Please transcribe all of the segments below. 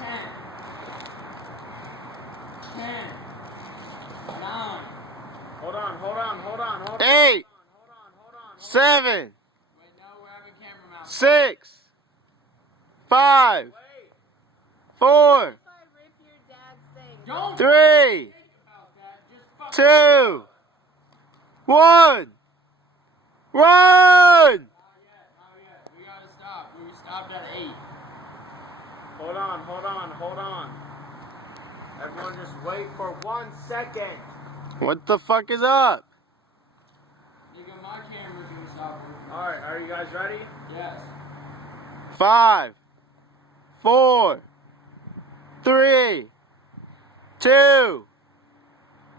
10, 9. Hold on. 8, 7, Wait, no, we're having camera mount. 6, 5, Wait. 4, If I rip your dad's thing. Don't 3, think about that. Just fucking 2, 1, run! Not yet. We gotta stop. We stopped at 8. Hold on. Everyone just wait for 1 second. What the fuck is up? Nigga, my camera can stop. Alright, are you guys ready? Yes. 5, 4, 3, 2,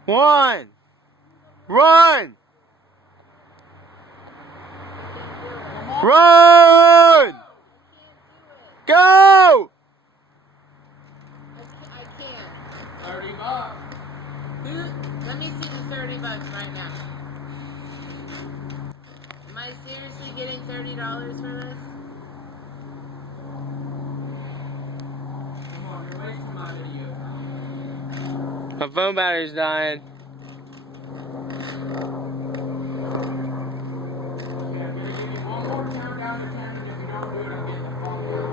1, run! Run! Go! I can't. 30 bucks. Let me see the 30 bucks right now. Am I seriously getting $30 for this? Come on, you're wasting my video. My phone battery's dying. Okay, I'm gonna give you one more countdown to 10, and if you don't do it, I'm getting the fuck out.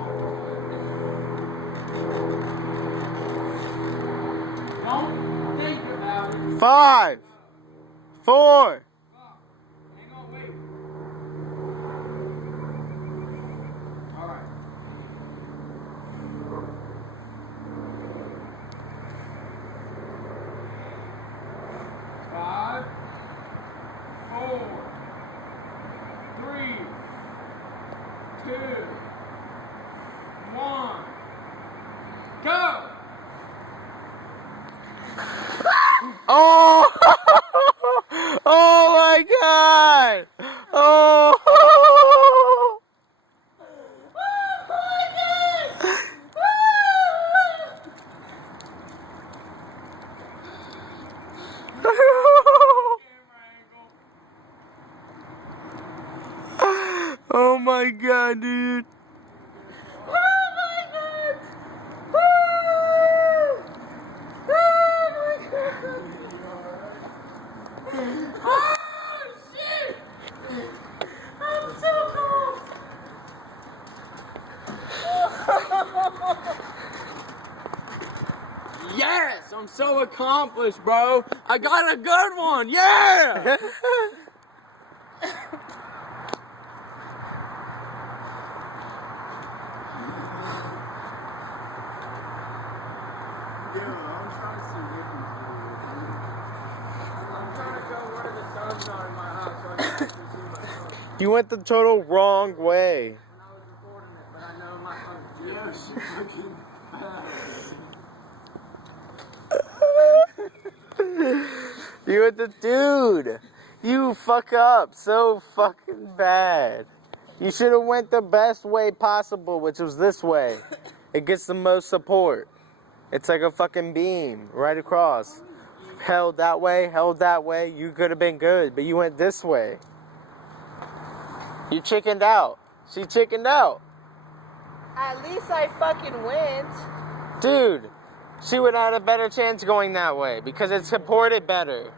Don't think about it. 5, 4, Fuck. Hang on, wait. Alright. 5, 4, 3, 2, 1, go! oh! Oh my god! Oh! Oh my god, dude. Yes, I'm so accomplished, bro. I got a good one. Yeah. I'm trying to go where the sun's are in my house so I can actually see myself. You went the total wrong way. When I was recording it, but I know my phone's You went the dude. You fuck up so fucking bad. You should have went the best way possible, which was this way. It gets the most support. It's like a fucking beam right across. Held that way, you could have been good, but you went this way. You chickened out. She chickened out. At least I fucking went. Dude, she would have had a better chance going that way because it's supported better.